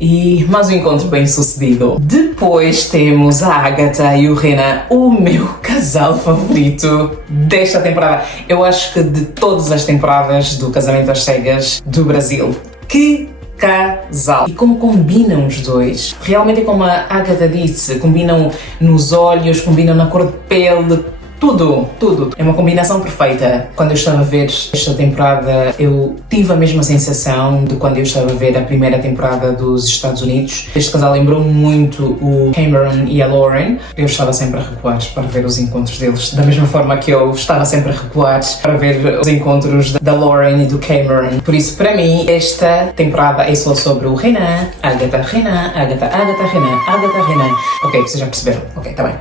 e mais um encontro bem sucedido. Depois temos a Agatha e o Renan, o meu casal favorito desta temporada. Eu acho que de todas as temporadas do Casamento às Cegas do Brasil. Que casal! E como combinam os dois, realmente é como a Agatha disse, combinam nos olhos, combinam na cor de pele, tudo. É uma combinação perfeita. Quando eu estava a ver esta temporada, eu tive a mesma sensação de quando eu estava a ver a primeira temporada dos Estados Unidos. Este casal lembrou-me muito o Cameron e a Lauren. Eu estava sempre a recuar para ver os encontros deles, da mesma forma que eu estava sempre a recuar para ver os encontros da Lauren e do Cameron. Por isso, para mim, esta temporada é só sobre o Renan, Agatha, Renan, Agatha, Renan, Agatha, Renan. Ok, vocês já perceberam. Ok, tá bem.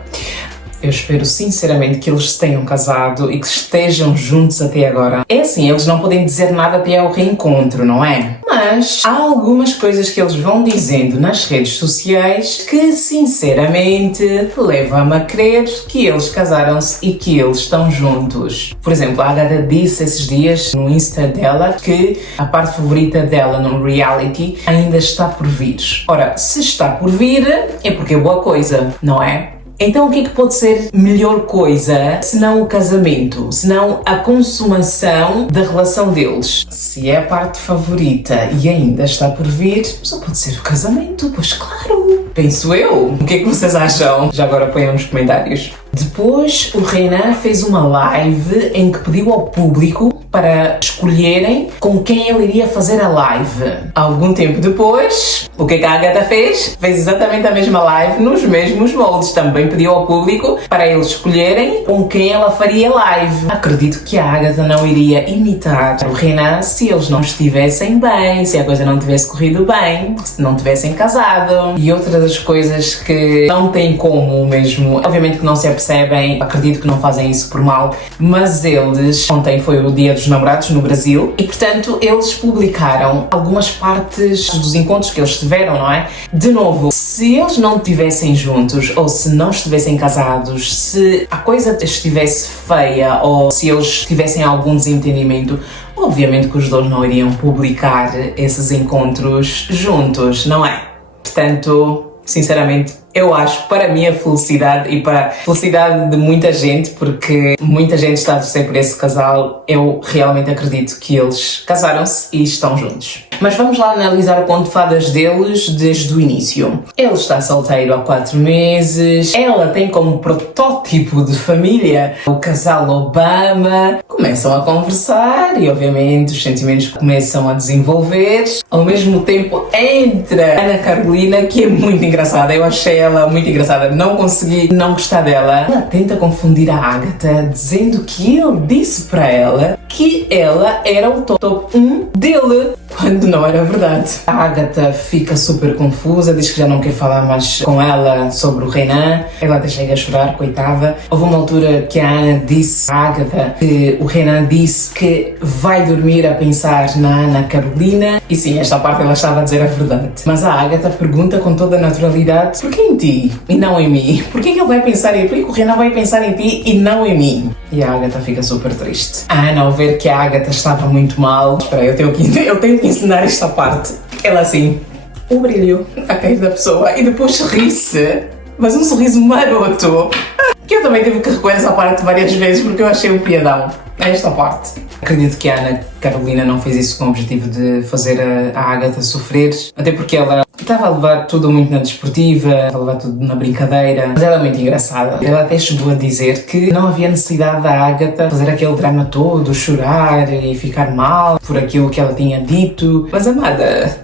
Eu espero sinceramente que eles se tenham casado e que estejam juntos até agora. É assim, eles não podem dizer nada até ao reencontro, não é? Mas há algumas coisas que eles vão dizendo nas redes sociais que sinceramente levam-me a crer que eles casaram-se e que eles estão juntos. Por exemplo, a Agatha disse esses dias no Insta dela que a parte favorita dela no reality ainda está por vir. Ora, se está por vir é porque é boa coisa, não é? Então o que é que pode ser melhor coisa senão o casamento, senão a consumação da relação deles? Se é a parte favorita e ainda está por vir, só pode ser o casamento, pois claro! Penso eu! O que é que vocês acham? Já agora ponham nos comentários. Depois o Renan fez uma live em que pediu ao público para escolherem com quem ele iria fazer a live. Algum tempo depois, o que a Agatha fez? Fez exatamente a mesma live nos mesmos moldes. Também pediu ao público para eles escolherem com quem ela faria live. Acredito que a Agatha não iria imitar o Renan se eles não estivessem bem, se a coisa não tivesse corrido bem, se não tivessem casado. E outra das coisas que não tem como mesmo, obviamente que não se apercebem, acredito que não fazem isso por mal, mas eles, ontem foi o Dia dos Namorados no Brasil e, portanto, eles publicaram algumas partes dos encontros que eles tiveram, não é? De novo, se eles não estivessem juntos ou se não estivessem casados, se a coisa estivesse feia ou se eles tivessem algum desentendimento, obviamente que os dois não iriam publicar esses encontros juntos, não é? Portanto, sinceramente, eu acho, para a minha felicidade e para a felicidade de muita gente, porque muita gente está a torcer por esse casal, eu realmente acredito que eles casaram-se e estão juntos. Mas vamos lá analisar o conto de fadas deles desde o início. Ele está solteiro há 4 meses, ela tem como protótipo de família o casal Obama, começam a conversar e obviamente os sentimentos começam a desenvolver. Ao mesmo tempo entra Ana Carolina, que é muito engraçada, eu achei ela muito engraçada, não consegui não gostar dela. Ela tenta confundir a Agatha, dizendo que ele disse para ela que ela era o top 1 dele, quando não era verdade. A Agatha fica super confusa, diz que já não quer falar mais com ela sobre o Renan. Ela até chega a chorar, coitada. Houve uma altura que a Ana disse à Agatha que o Renan disse que vai dormir a pensar na Ana Carolina. E sim, esta parte ela estava a dizer a verdade. Mas a Agatha pergunta com toda a naturalidade: porquê em ti e não em mim? Porquê que ele vai pensar em ti? Porquê que o Renan vai pensar em ti e não em mim? E a Agatha fica super triste. A Ana, ao ver que a Agatha estava muito mal, espera, eu tenho que ensinar esta parte. Ela assim, o brilho a cair da pessoa e depois ri-se, mas um sorriso maroto, que eu também tive que recolher essa parte várias vezes porque eu achei um piadão. Esta parte. Acredito que a Ana Carolina não fez isso com o objetivo de fazer a Agatha sofrer, até porque ela estava a levar tudo muito na desportiva, a levar tudo na brincadeira, mas ela é muito engraçada. Ela até chegou a dizer que não havia necessidade da Agatha fazer aquele drama todo, chorar e ficar mal por aquilo que ela tinha dito, mas amada,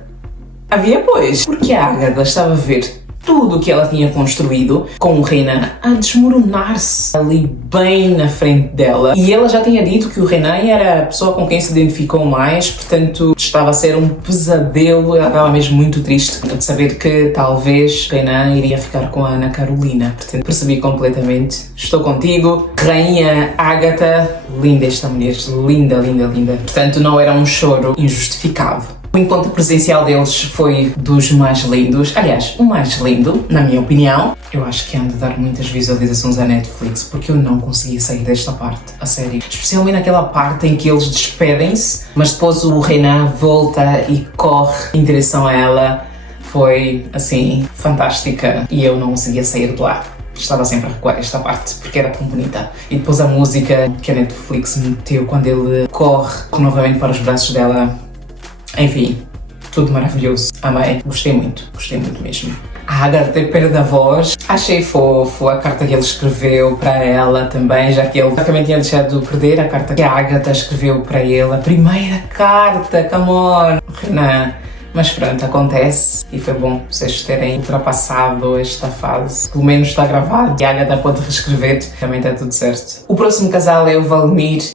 havia pois, porque a Agatha estava a ver tudo o que ela tinha construído com o Renan a desmoronar-se ali bem na frente dela. E ela já tinha dito que o Renan era a pessoa com quem se identificou mais, portanto estava a ser um pesadelo. Ela estava mesmo muito triste de saber que talvez o Renan iria ficar com a Ana Carolina. Portanto, percebi completamente. Estou contigo, Rainha Agatha. Linda esta mulher, linda, linda, linda. Portanto, não era um choro injustificado. O encontro presencial deles foi dos mais lindos, aliás, o mais lindo, na minha opinião. Eu acho que anda a dar muitas visualizações à Netflix, porque eu não conseguia sair desta parte, a sério. Especialmente naquela parte em que eles despedem-se, mas depois o Renan volta e corre em direção a ela. foi, assim, fantástica e eu não conseguia sair de lá. Estava sempre a recuar esta parte porque era tão bonita. E depois a música que a Netflix meteu quando ele corre novamente para os braços dela. Enfim, tudo maravilhoso. Amei, gostei muito mesmo. A Agatha tem perda da voz. Achei fofo a carta que ele escreveu para ela também, já que ele praticamente tinha deixado de perder a carta que a Agatha escreveu para ele. A primeira carta, come on! Renan. Mas pronto, acontece e foi bom vocês terem ultrapassado esta fase. Pelo menos está gravado e a Agatha pode reescrever, também está tudo certo. O próximo casal é o Valmir